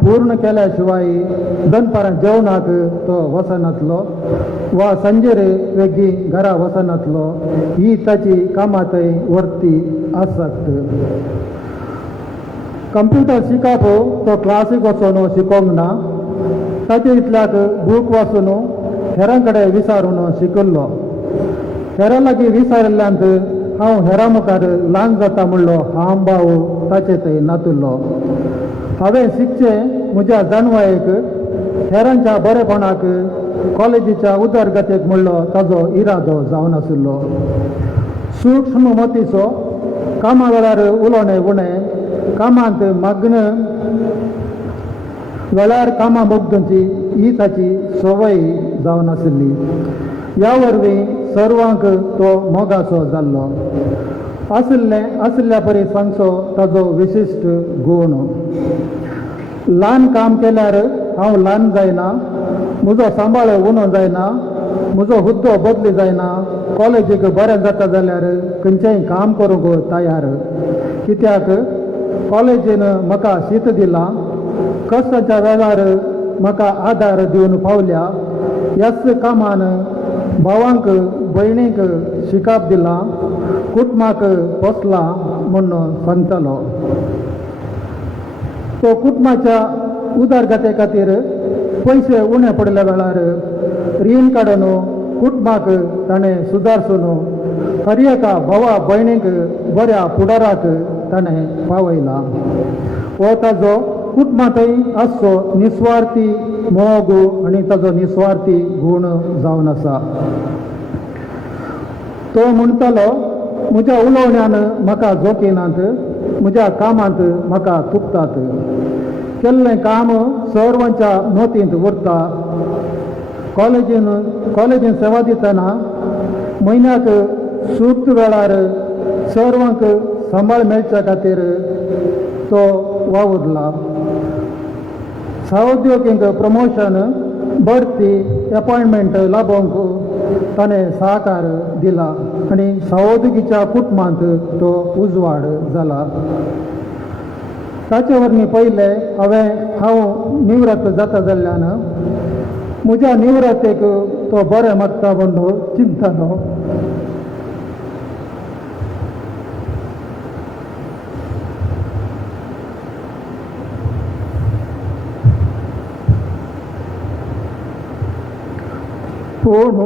पूर्ण केल्या शिवाय दनपारां जेवणाक तो वचनातलो वा सांजेर वेगी घरा वचनातलो. ही ताची कामातय वर्ती आसक्त. कंप्युटर शिकप तो क्लासीक वचून शिकोंक ना. ताचे इतल्याक बूक वाचून हेरां कडेन विचारून शिकल्लो. हेरां लागीं विचारिल्ल्यांत हांव हेरां मुखार ल्हान जाता म्हणलो हांव भाव ताचे थंय नातुल्लो. हांवें शिकचें म्हज्या जाणवायेक हेरांच्या बरेपणाक कॉलेजीच्या उदरगतेक म्हणलो ताजो इरादो जावन आशिल्लो. सूक्ष्म मतीचो, कामा वेळार उलोवणें उणें, कामांत मग्न वेळार कामां मोगदुची ही ताची संवय जावन आशिल्ली. ह्या वरवीं सर्वांक तो मोगाचो जाल्लो. आशिल्ल्या परी सांगचो ताजो विशिश्ट गूण. ल्हान काम केल्यार हांव ल्हान जायना, म्हजो सांबाळ उणो जायना, म्हजो हुद्दो बदली जायना. कॉलेजीक बरें जाता जाल्यार खंयचेंय काम करूंक तयार. कित्याक कॉलेजीन म्हाका शीत दिलां, कश्टाच्या वेळार म्हाका आदार दिवन पावल्या. ह्याच कामान भावांक भयणीक शिकाप दिलां, कुटुंबाक पोसलां म्हणून सांगतालो. तो कुटुंबाच्या उदरगते खातीर पयशे उणे पडल्या वेळार रीण काडून कुटुंबाक ताणें सुदारसून हर एका भावा भयणीक बऱ्या फुडाराक ताणें पावयला. हो ताजो कुटुंबांतय आसचो निस्वार्थी मोग आनी ताजो निस्वार्थी गूण जावन आसा. तो म्हणटालो, म्हज्या उलोवण्यान म्हाका जोखीनात, म्हज्या कामांत म्हाका तुपतात. केल्लें काम सर्वांच्या मोतींत उरता. कॉलेजीन सेवा दितना म्हयन्याक सूक्त वेळार सर्वांक सांबाळ मेळच्या खातीर तो वावुरला. सहउद्योगींक प्रमोशन, बढती, अपॉयंटमेंट लाभोवंक ताणें सहकार दिला आनी सहउद्योगीच्या कुटुंबांत तो उजवाड जाला. ताचे वरवीं पयलें हांव निवृत्त जाता जाल्ल्यान म्हज्या निवृत्तेक तो बरें मागता म्हणून चिंतलो. पूण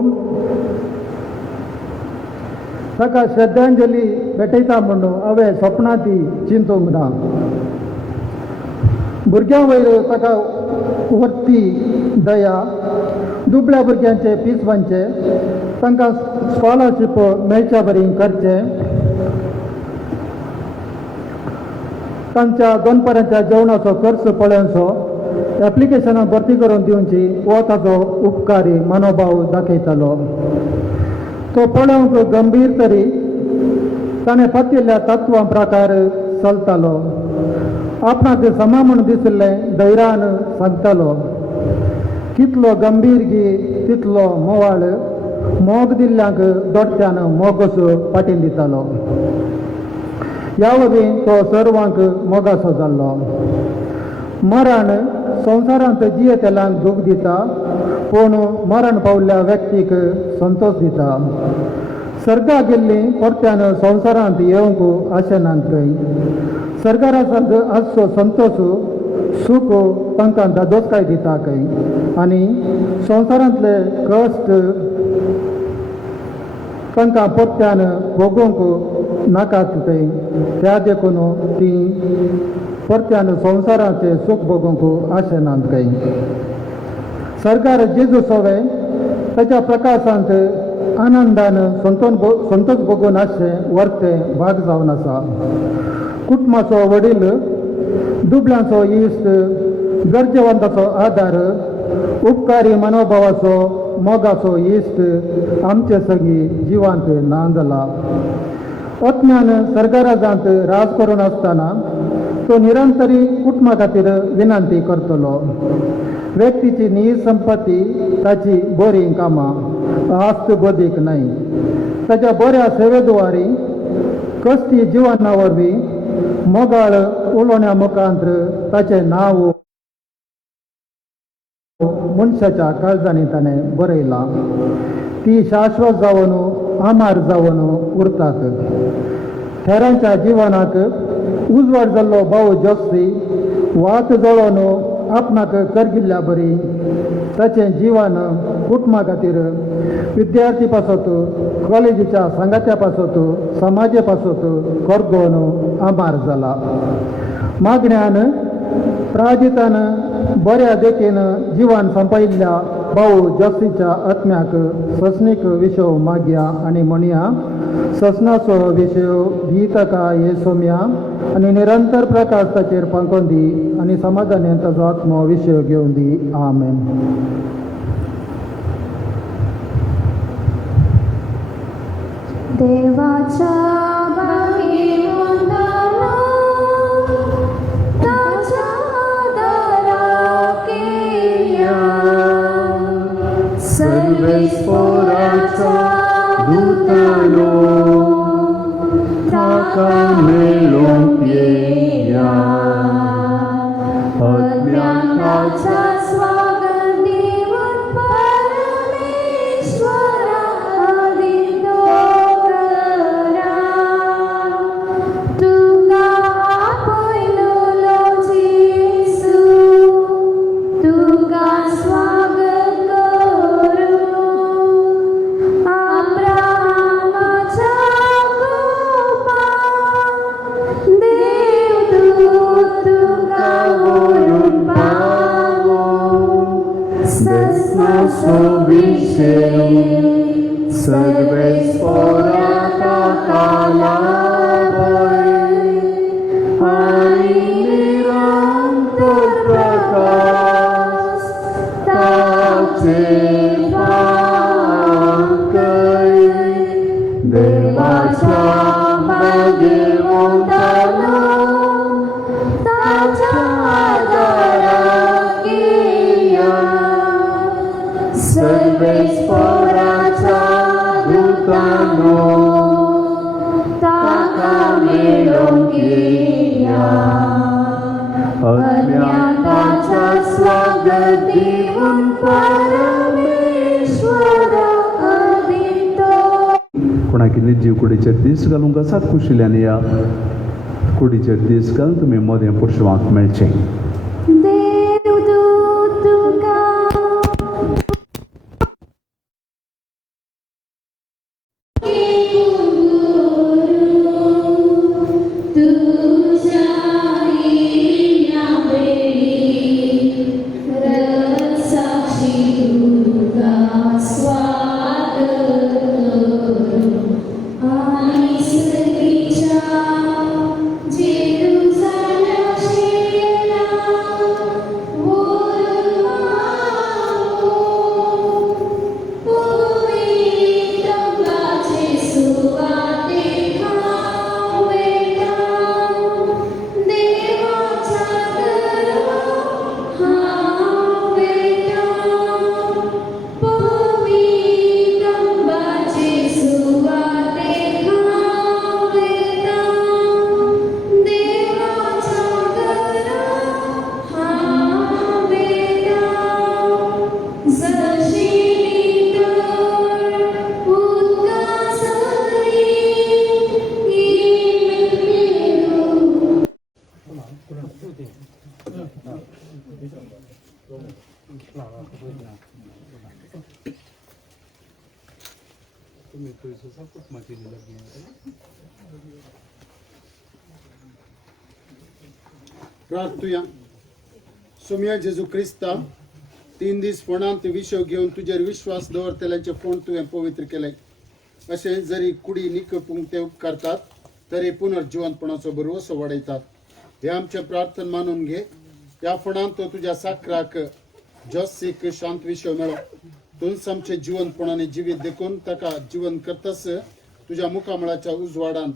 ताका श्रद्धांजली भेटयता म्हणून हांवें स्वप्नांती चिंतूंक ना. भुरग्यां वयर ताका वर्ती दया, दुबळ्या भुरग्यांचे पिसवांचे तांकां स्कॉलरशीप मेळच्या बरी करचें, तांच्या दनपारांच्या जेवणाचो खर्च पळोवचो, एप्लिकेशनां भरती करून दिवची हो ताजो उपकारी मनोभाव दाखयतालो. तो पळोवंक गंभीर तरी ताणें पातयल्ल्या तत्वां प्रकार चलतालो. आपणाक समा म्हूण दिसलें धैर्यान सांगतालो. कितलो गंभीरगी तितलो मोवाळ, मोग दिल्ल्यांक दोडच्यान मोगूच पाटीन दितालो. ह्या वरवीं तो सर्वांक मोगासो जाल्लो. मरण संवसारांत जियेतेल्यांक दूख दिता, पूण मरण पावल्ल्या व्यक्तीक संतोष दिता. सर्गा गेल्लीं परत्यान संवसारांत येवंक आशेनात खंय. सर्गारांत आसचो संतोष सूख तांकां दादोसकाय दिता खंय. आनी संवसारांतले कश्ट तांकां परत्यान भोगूंक नाकात खंय. त्या देखून तीं परत्यान संवसाराचें सूख भोगूंक आशेनात खंय. सर्गार जेजू सोवे ताच्या प्रकाशांत आनंदान संतोष भोगून आसचें वर्तें भाग जावन आसा. कुटुंबाचो वडील, दुबळ्यांचो इश्ट, गरजेवंताचो आदार, उपकारी मनोभावाचो मोगाचो इश्ट आमचे सगळी जिवांत नांदला. आत्म्यान सर्गराजांत राज करून आसतना तो निरंतरी कुटुंबा खातीर विनंती करतलो. व्यक्तीची निसंपत्ती ताची बरी कामां, आस्त बदीक न्हय. ताच्या बऱ्या सेवेद्वारी कश्टी जिवना वरवीं मोगाळ उलोवण्या मुखांत्र ताचें नांव मनशाच्या काळजांनी ताणें बरयलां. ती शाश्वत जावन अमार जावन उरतात. हेरांच्या जिवनाक उजवाड जाल्लो भाव जोसी वात जळोवन आपणाक करगिल्ल्या बरी ताचें जिवन कुटुंबा खातीर, विद्यार्थी पासत, कॉलेजीच्या संगात्या पासत, समाजा पासत करगोवन अमार जाला. मागण्यान प्राजितान बऱ्या देखीन जिवन संपयिल्ल्या भाऊ जोसीच्या आत्म्याक ससनीक विशव मागया आनी म्हणया. ससनाचो विशव दी ताका येसोम्या आनी निरंतर प्रकाश ताचेर पांकोवन दी आनी समाधानान ताचो आत्मो विशव घेवन दी. आमेन. देवाच्या बागेत वंदना, ताच्या दाराक येया. सर्वेस्पराच्या दूतानो, ताका मेळोवंक येया. आत्म्यान ताच्या स्वागत दिवन परमेश्वरा आदितो करा. तुका आपयलोलो जेसू, तुका स्वागत करू. अब्राहमाच्या कोपान देवदूत तुका व्हरून पावो. ससनाचो विशव सर्वेस्परा ताका लाभय आनी निरंतर प्रकाश ताचेर पांकय. देवाच्या बागेत वंदना, ताच्या दाराक येया. सर्वेस्पराच्या दूतानो, ताका मेळोवंक येया. आत्म्यान ताच्या स्वागत दिवन परमेश्वरा आदितो. कोणाकी जीव कुडीचेर दीस घालूंक आसात कुशिल्ल्यान या. कुडीचेर दीस घालून तुमी मोदें पुरशेवांक मेळचें. देवदूत तुका तुझ्या येण्या वेळी रक्षाक्षी तुका स्वागत करू. आनी सगळीच्या जेरुसलेम तो इसको सब कुछ मचीने लगी है। प्रार्थूया. सोम्या जेजू क्रिस्ता 3 दीस फोंडांत विशव घेवन तुजेर विश्वास दवरतल्यांचे फोंड तुवें पवित्र केले. अशें जरी कुडी निकपूंक ते उपकारतात तरी पुनर्जिवंतपणाचो भरवसो वाडयतात. हे आमचे प्रार्थना मानून घे. ह्या फोंडांत तो तुज्या साकराक जॉसीक शांत विशव मेळो. तुंच आमचे जिवंतपणाने जिवीत देखून ताका जिवन करतस तुज्या मुखामळाच्या उजवाडान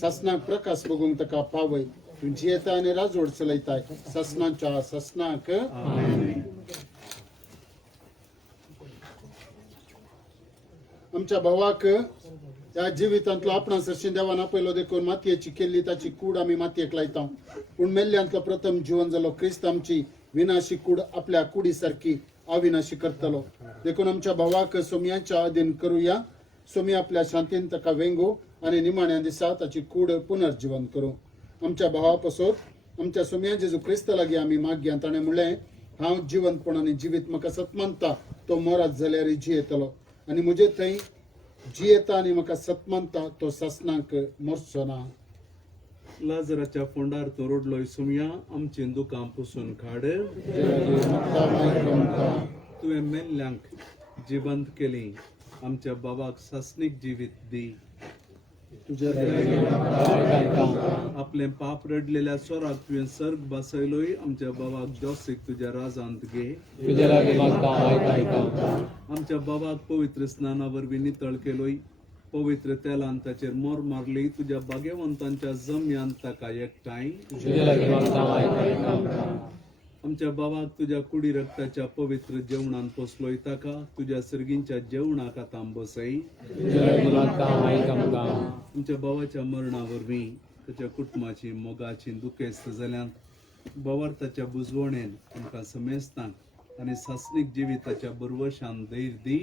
सासनाक प्रकाश बगूंक ताका पावय. तूं जियेता आनी राजवड चलयताय सासनाच्या सासनाक. आमच्या भावाक ह्या जिवितांतलो आपणास हरशीं देवान आपयलो देखून मातयेची केल्ली ताची कूड आमी मातयेक लायता. पूण मेल्ल्यांतलो प्रथम जिवन जालो क्रिस्त आमची विनाशी कूड आपल्या कुडी सारकी अविनाशी करतलो. देखून आमच्या भावाक सोम्याच्या अधीन करूया. सोमी आपल्या शांतीन ताका वेंगो आनी निमाण्या दिसा ताची कूड पुनर्जीवन करूं. आमच्या भावा पासत आमच्या सोम्या जेजू क्रिस्त लागीं आमी मागया. ताणें म्हणलें हांव जिवंतपणाने जिवीत म्हाका सतमानता तो मोरात जाल्यार जियेतलो आनी म्हजे थंय जियेता आनी म्हाका सतमानता तो सासनाक मरचो ना. लाजराच्या फोंडार तो रोडलोय सोम्या आमची दुकां पुसून काड. तुवें मेल्ल्यांक जिवंत केली. आमच्या बाबाक सासनीक जिवीत दी. आपले पाप रडलेल्या स्वराक तुवें सर्ग बसयलोय. आमच्या बाबाक जॉसीक तुज्या राजांत घे. आमच्या बाबाक पवित्र स्नाना वरवीं नितळ केलोय. पवित्र तेलान ताचेर मोर मारली. तुज्या भाग्यवंतांच्या जम्यान ताका एकठांय. आमच्या बाबाक तुज्या कुडी रक्ताच्या पवित्र जेवणान पोसलोय. ताका तुज्या सर्गींच्या जेवणाक आतां बसय. आमच्या बाबाच्या मरणा वरवीं ताच्या कुटुंबाची मोगाची दुखेस्त जाल्यांत बावार्थाच्या बुजवणेन आमकां समेस्तांक आनी सासनीक जिविताच्या बरवशान धैर्य दी.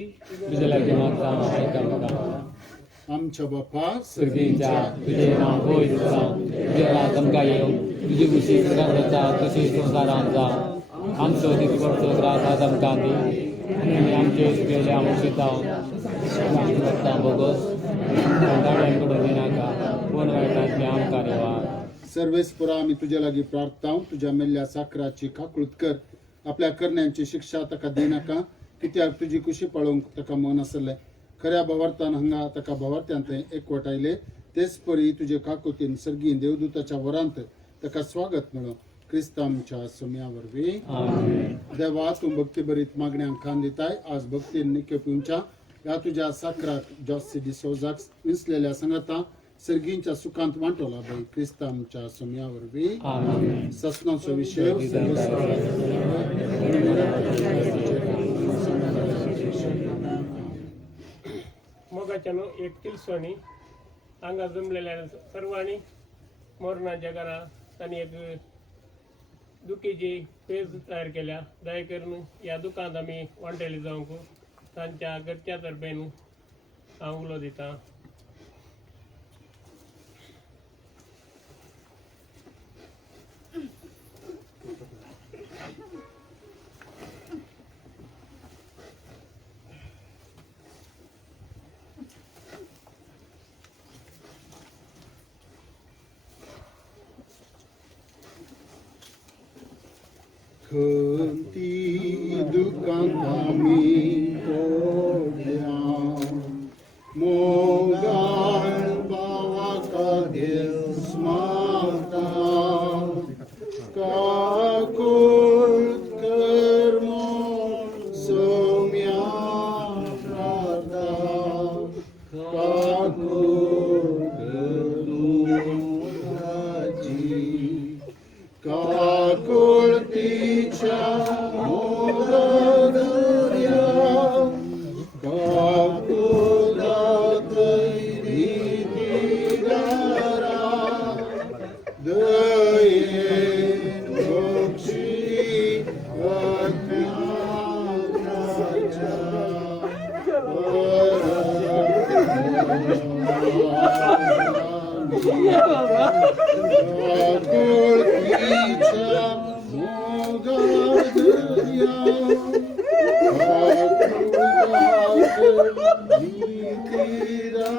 आमच्या बापा सर्गीच्या तुझे नाव पवित्र जावं. तुजें राज आमकां येवं. तुजी खुशी सदांच जाता तशी संवसारांत जावं. आमचो दिसपडचो त्रास आज आमकां दी आनी आमचे सुटलेले आमकां शिताव बोगस कडून दिनाका पूण वायटांतले आमकां रेवा. सर्वेस्परा आमी तुजे लागीं प्रार्थना. तुज्या मेल्ल्या साकराची काकुळट कर. आपल्या करण्यांची शिक्षा ताका दिनाका कित्याक तुजी कुशी पळोवंक ताका मन आसलें. खऱ्या भावार्थान हांगा ताका भावार्थ्यांत एकवटायले. तेच परी तुजे काकुतीन सर्गी देवदूताच्या वरांत ताका स्वागत मेळो. क्रिस्तांच्या सोम्या वरवीं. देवा तूं भक्ती बरीत मागण्यांक खान दिताय. आज भक्तीन निकेपूंच्या ह्या तुज्या साकराक जॉसी डिसोजाक विसलेल्या संगता सर्गींच्या सुखांत वांटोला बाई. क्रिस्तांच्या सोम्या वरवीं. ससनाचो विशय मोगाच्या एक तिलसोनी हांगा जमलेल्या सर्वांनी मोरणा जगारा तांणी एक दुखीची पेज तयार केल्या. दया करून ह्या दुकानात आमी वांटेली जावंक तांच्या घरच्या तर्फेन हांव उलो दिता. खंती दुकान आमी तोडल्या मोगाळ बावाका देव स्मारता काकुळ कर्मो सोम्या प्रार्था काकुळ करुणाची काकुळ तिच्या मोगदर्या काकुळात रीतिदारा दयेन बक्षी अज्ञानाच्या काकुळीच्या मोगदर्या काकुळात रीतिदारा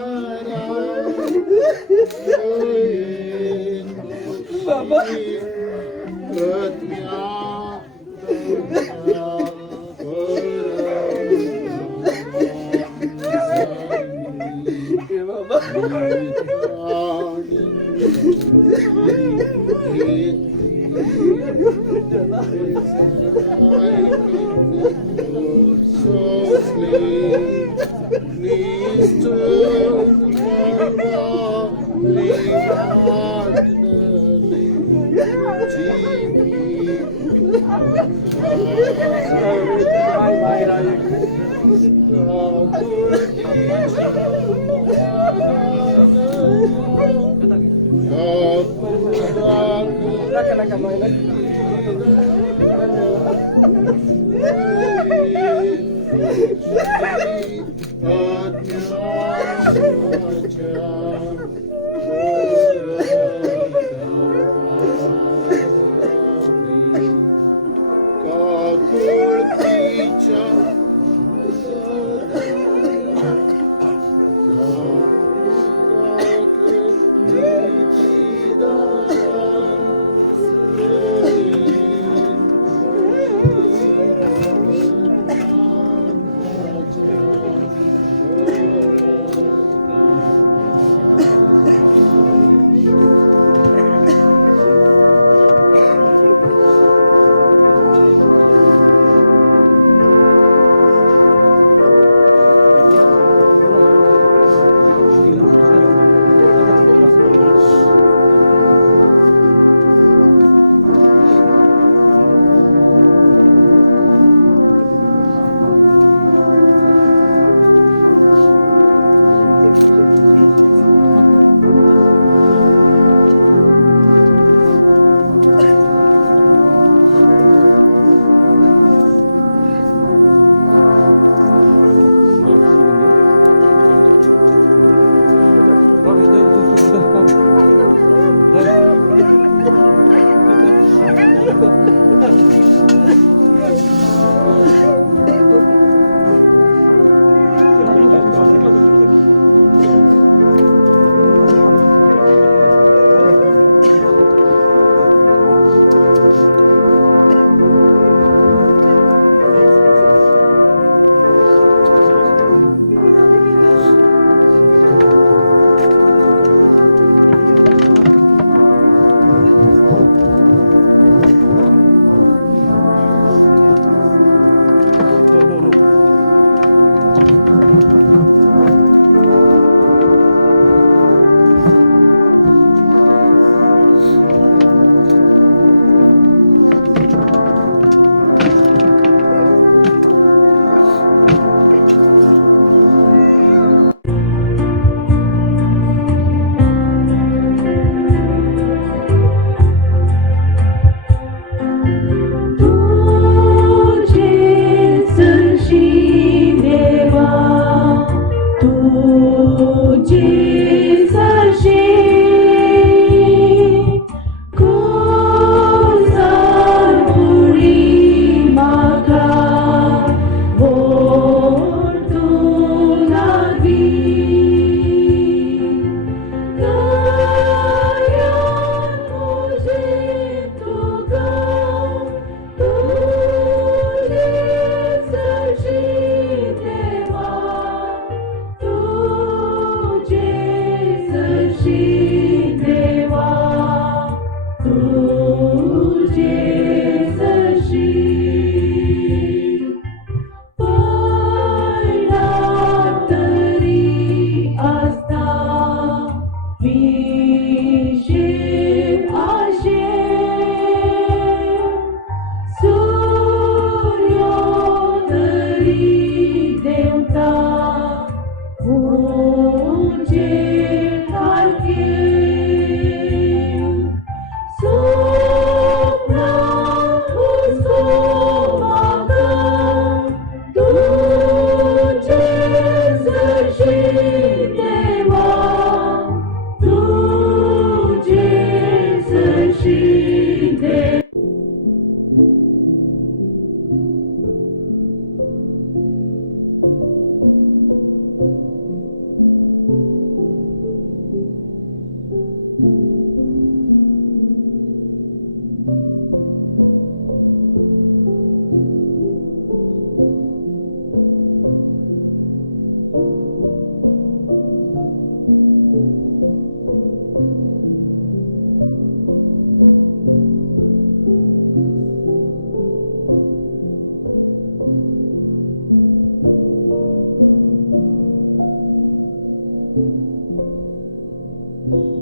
आमेन.